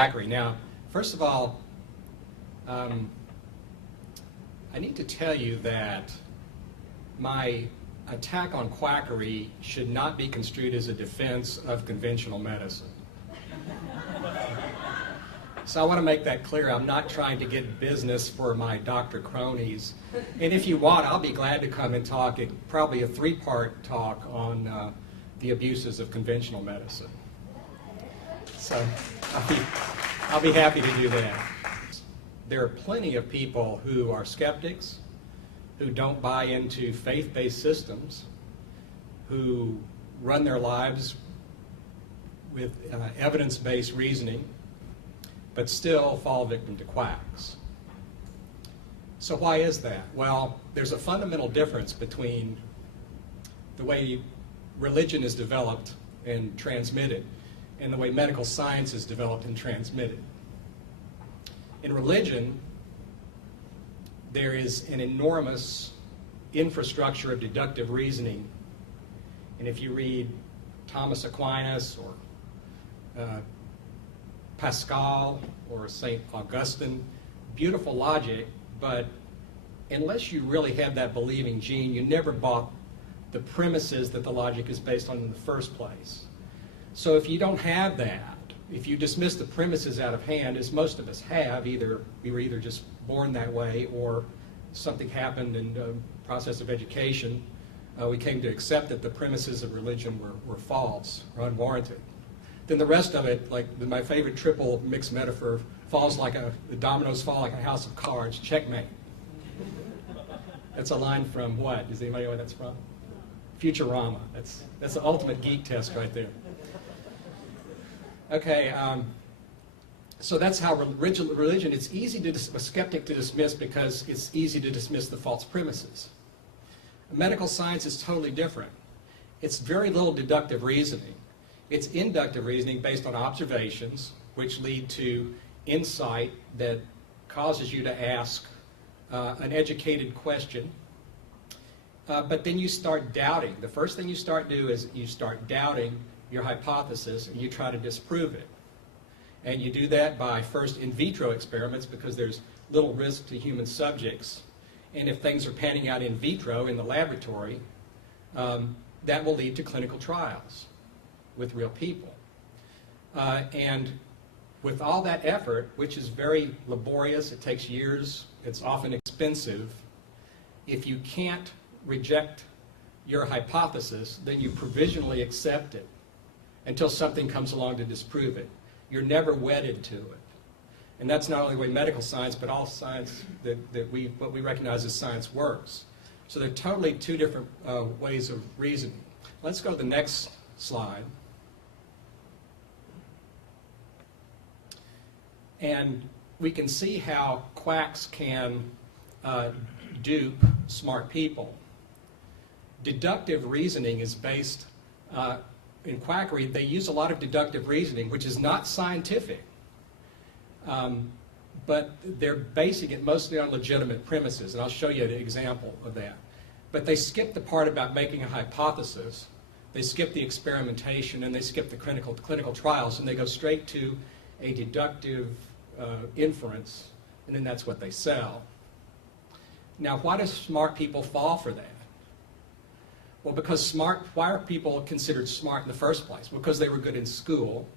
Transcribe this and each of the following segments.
Quackery. Now, first of all, I need to tell you that my attack on quackery should not be construed as a defense of conventional medicine. So I want to make that clear. I'm not trying to get business for my doctor cronies. And if you want, I'll be glad to come and talk, probably a 3-part talk on the abuses of conventional medicine. So I'll be happy to do that. There are plenty of people who are skeptics, who don't buy into faith-based systems, who run their lives with evidence-based reasoning, but still fall victim to quacks. So why is that? Well, there's a fundamental difference between the way religion is developed and transmitted and the way medical science is developed and transmitted. In religion, there is an enormous infrastructure of deductive reasoning. And if you read Thomas Aquinas or Pascal or St. Augustine, beautiful logic, but unless you really have that believing gene, you never bought the premises that the logic is based on in the first place. So if you don't have that, if you dismiss the premises out of hand, as most of us have, we were either just born that way or something happened in the process of education, we came to accept that the premises of religion were false or unwarranted. Then the rest of it, like my favorite triple mixed metaphor, the dominoes fall like a house of cards, checkmate. That's a line from what? Does anybody know where that's from? Futurama. That's the ultimate geek test right there. Okay, so that's how religion, it's easy to a skeptic to dismiss because it's easy to dismiss the false premises. Medical science is totally different. It's very little deductive reasoning. It's inductive reasoning based on observations, which lead to insight that causes you to ask an educated question. But then you start doubting. The first thing you start doing is you start doubting your hypothesis and you try to disprove it. And you do that by first in vitro experiments because there's little risk to human subjects. And if things are panning out in vitro in the laboratory, that will lead to clinical trials with real people. And with all that effort, which is very laborious, it takes years, it's often expensive, if you can't reject your hypothesis, then you provisionally accept it until something comes along to disprove it. You're never wedded to it. And that's not only the way medical science, but all science what we recognize as science works. So they're totally two different ways of reasoning. Let's go to the next slide. And we can see how quacks can dupe smart people. Deductive reasoning is based, in quackery, they use a lot of deductive reasoning, which is not scientific. But they're basing it mostly on legitimate premises, and I'll show you an example of that. But they skip the part about making a hypothesis, they skip the experimentation, and they skip the clinical trials, and they go straight to a deductive inference, and then that's what they sell. Now, why do smart people fall for that? Well, because why are people considered smart in the first place? Because they were good in school.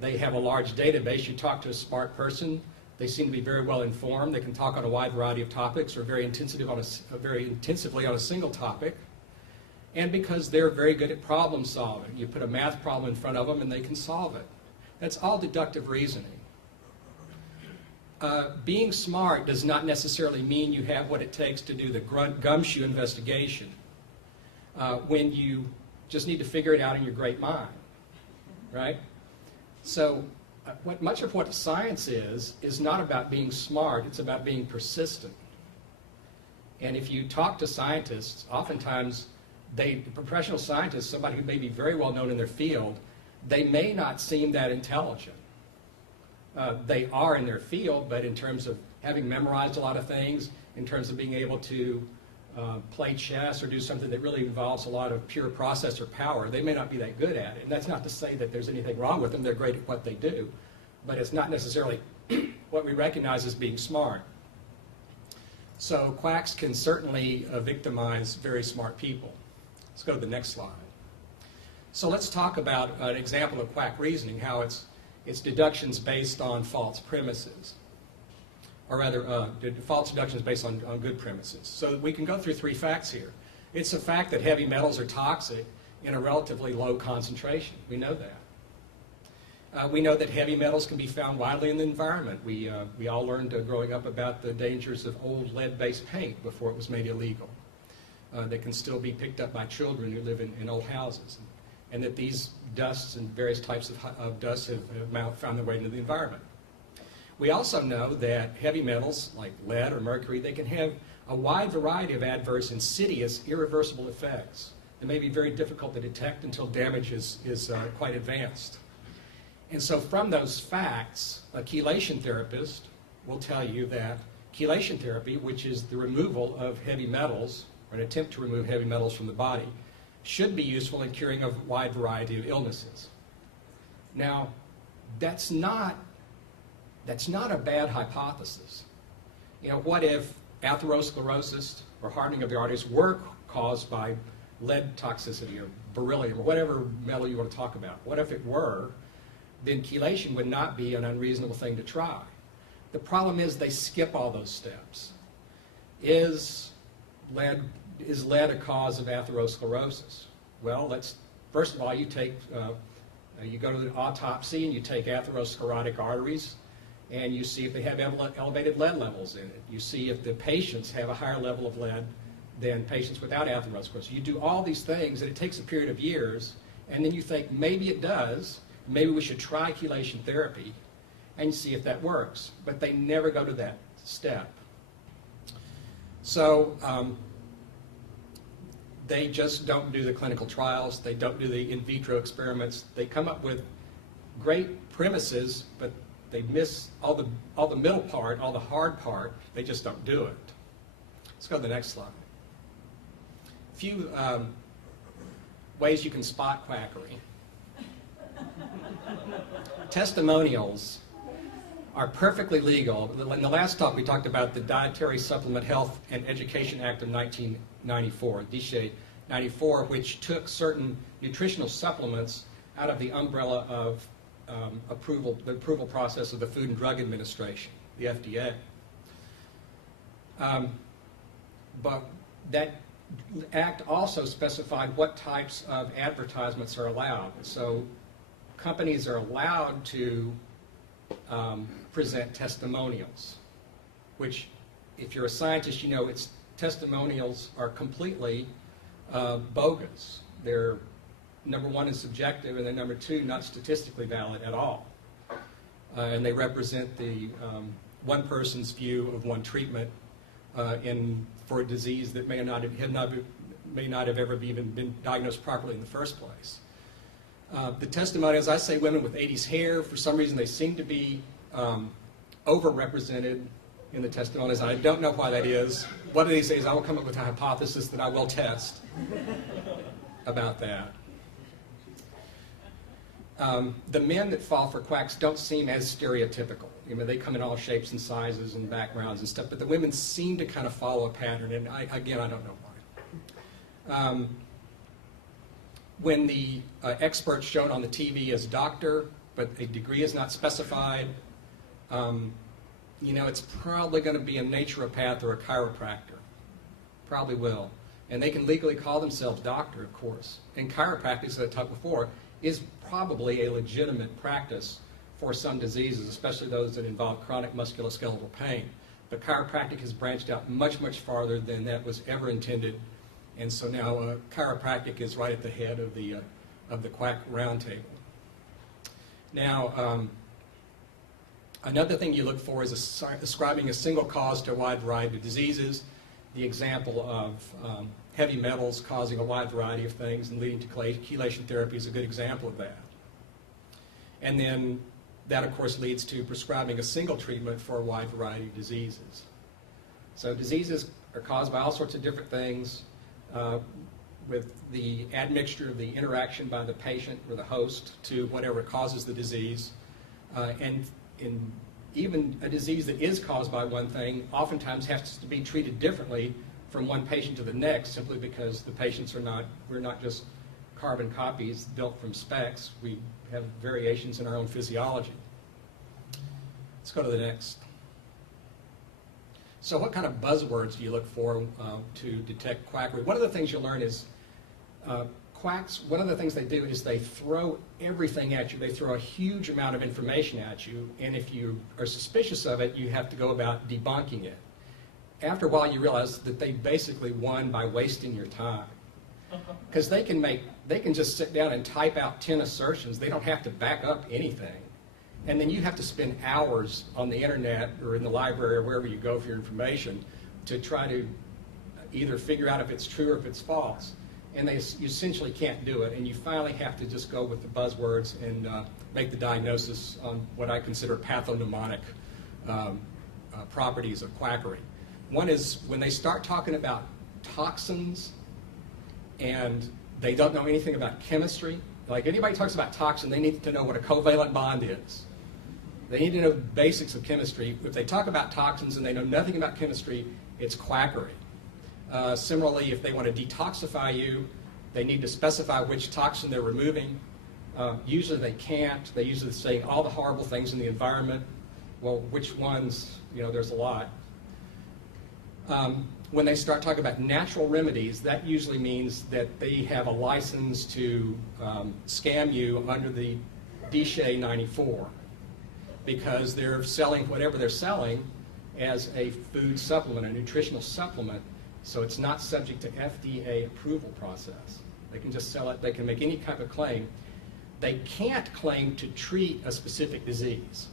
They have a large database. You talk to a smart person, they seem to be very well informed. They can talk on a wide variety of topics or very intensively on a single topic. And because they're very good at problem solving. You put a math problem in front of them and they can solve it. That's all deductive reasoning. Being smart does not necessarily mean you have what it takes to do the gumshoe investigation when you just need to figure it out in your great mind, right? So much of what science is not about being smart, it's about being persistent. And if you talk to scientists, oftentimes professional scientists, somebody who may be very well known in their field, they may not seem that intelligent. They are in their field, but in terms of having memorized a lot of things, in terms of being able to play chess or do something that really involves a lot of pure processor power, they may not be that good at it. And that's not to say that there's anything wrong with them. They're great at what they do. but it's not necessarily what we recognize as being smart. So quacks can certainly victimize very smart people. Let's go to the next slide. So let's talk about an example of quack reasoning, how it's deductions based on false premises, or rather false deductions based on good premises. So we can go through 3 facts here. It's a fact that heavy metals are toxic in a relatively low concentration. We know that. We know that heavy metals can be found widely in the environment. We all learned growing up about the dangers of old lead-based paint before it was made illegal. That can still be picked up by children who live in old houses. And that these dusts and various types of dust have found their way into the environment. We also know that heavy metals like lead or mercury, they can have a wide variety of adverse, insidious, irreversible effects that may be very difficult to detect until damage is quite advanced. And so from those facts, a chelation therapist will tell you that chelation therapy, which is the removal of heavy metals, or an attempt to remove heavy metals from the body, should be useful in curing a wide variety of illnesses. Now, that's not a bad hypothesis. You know, what if atherosclerosis or hardening of the arteries were caused by lead toxicity or beryllium or whatever metal you want to talk about? What if it were? Then chelation would not be an unreasonable thing to try. The problem is they skip all those steps. Is lead a cause of atherosclerosis? Well, first of all, you go to the autopsy and you take atherosclerotic arteries and you see if they have elevated lead levels in it. You see if the patients have a higher level of lead than patients without atherosclerosis. You do all these things and it takes a period of years, and then you think maybe it does, maybe we should try chelation therapy and see if that works. But they never go to that step. So they just don't do the clinical trials. They don't do the in vitro experiments. They come up with great premises, but they miss all the middle part, all the hard part. They just don't do it. Let's go to the next slide. A few ways you can spot quackery. Testimonials are perfectly legal. In the last talk, we talked about the Dietary Supplement Health and Education Act of 1994, DSHEA 94, which took certain nutritional supplements out of the umbrella of the approval process of the Food and Drug Administration, the FDA. But that act also specified what types of advertisements are allowed. So companies are allowed to present testimonials, which, if you're a scientist, you know testimonials are completely bogus. They're, number one, is subjective, and then number two, not statistically valid at all. And they represent the one person's view of one treatment for a disease that may not have ever even been diagnosed properly in the first place. The testimonials, I say women with 80s hair, for some reason they seem to be overrepresented in the testimonials. I don't know why that is. One of these days I will come up with a hypothesis that I will test about that. The men that fall for quacks don't seem as stereotypical. You know, they come in all shapes and sizes and backgrounds and stuff, but the women seem to kind of follow a pattern, and again, I don't know why. When the expert's shown on the TV as doctor, but a degree is not specified, you know, it's probably going to be a naturopath or a chiropractor. Probably will. And they can legally call themselves doctor, of course. And chiropractic, as I talked before, is probably a legitimate practice for some diseases, especially those that involve chronic musculoskeletal pain. But chiropractic has branched out much, much farther than that was ever intended. And so now chiropractic is right at the head of the quack roundtable. Now, another thing you look for is ascribing a single cause to a wide variety of diseases. The example of heavy metals causing a wide variety of things and leading to chelation therapy is a good example of that. And then that, of course, leads to prescribing a single treatment for a wide variety of diseases. So diseases are caused by all sorts of different things, with the admixture of the interaction by the patient or the host to whatever causes the disease. And even a disease that is caused by one thing oftentimes has to be treated differently from one patient to the next, simply because the patients we're not just carbon copies built from specks. We have variations in our own physiology. Let's go to the next. So what kind of buzzwords do you look for to detect quackery? One of the things you'll learn is quacks, one of the things they do is they throw everything at you. They throw a huge amount of information at you, and if you are suspicious of it, you have to go about debunking it. After a while, you realize that they basically won by wasting your time. Because they can just sit down and type out 10 assertions. They don't have to back up anything. And then you have to spend hours on the internet or in the library or wherever you go for your information to try to either figure out if it's true or if it's false. And you essentially can't do it, and you finally have to just go with the buzzwords and make the diagnosis on what I consider pathognomonic properties of quackery. One is when they start talking about toxins and they don't know anything about chemistry. Like anybody talks about toxin, they need to know what a covalent bond is. They need to know the basics of chemistry. If they talk about toxins and they know nothing about chemistry, it's quackery. Similarly, if they want to detoxify you, they need to specify which toxin they're removing. Usually they can't. They usually say all the horrible things in the environment. Well, which ones? You know, there's a lot. When they start talking about natural remedies, that usually means that they have a license to scam you under the DSHEA 94 because they're selling whatever they're selling as a food supplement, a nutritional supplement. So it's not subject to FDA approval process. They can just sell it. They can make any type of claim. They can't claim to treat a specific disease.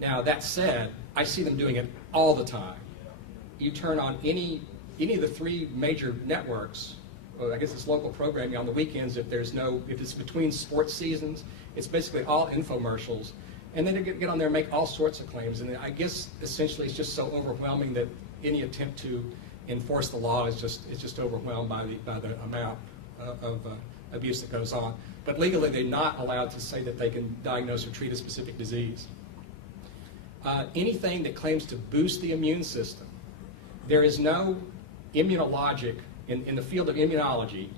Now, that said, I see them doing it all the time. You turn on any of the three major networks, or I guess it's local programming on the weekends if it's between sports seasons, it's basically all infomercials. And then they get on there and make all sorts of claims. And I guess essentially it's just so overwhelming that any attempt to enforce the law is just overwhelmed by the amount of abuse that goes on. But legally, they're not allowed to say that they can diagnose or treat a specific disease. Anything that claims to boost the immune system, there is no immunologic, in the field of immunology,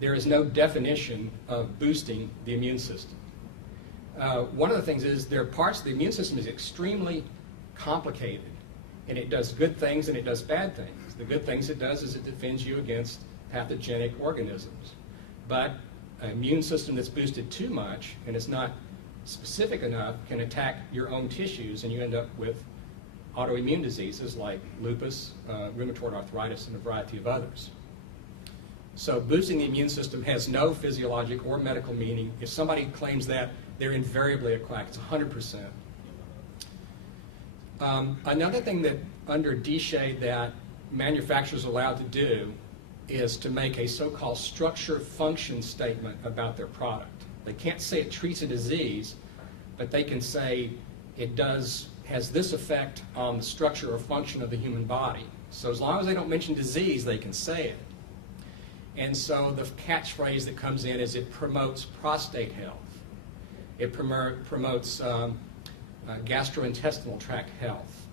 there is no definition of boosting the immune system. One of the things is there are parts of the immune system is extremely complicated, and it does good things and it does bad things. The good things it does is it defends you against pathogenic organisms. But an immune system that's boosted too much and is not specific enough can attack your own tissues, and you end up with autoimmune diseases like lupus, rheumatoid arthritis, and a variety of others. So boosting the immune system has no physiologic or medical meaning. If somebody claims that, they're invariably a quack. It's 100%. Another thing that under DSHEA that manufacturers are allowed to do is to make a so-called structure function statement about their product. They can't say it treats a disease, but they can say it has this effect on the structure or function of the human body. So as long as they don't mention disease, they can say it. And so the catchphrase that comes in is it promotes prostate health. It promotes gastrointestinal tract health.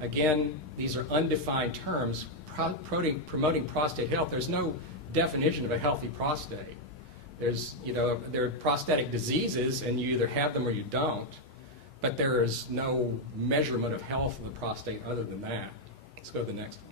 Again, these are undefined terms. Promoting prostate health, there's no definition of a healthy prostate. There are prostatic diseases, and you either have them or you don't, but there is no measurement of health of the prostate other than that. Let's go to the next one.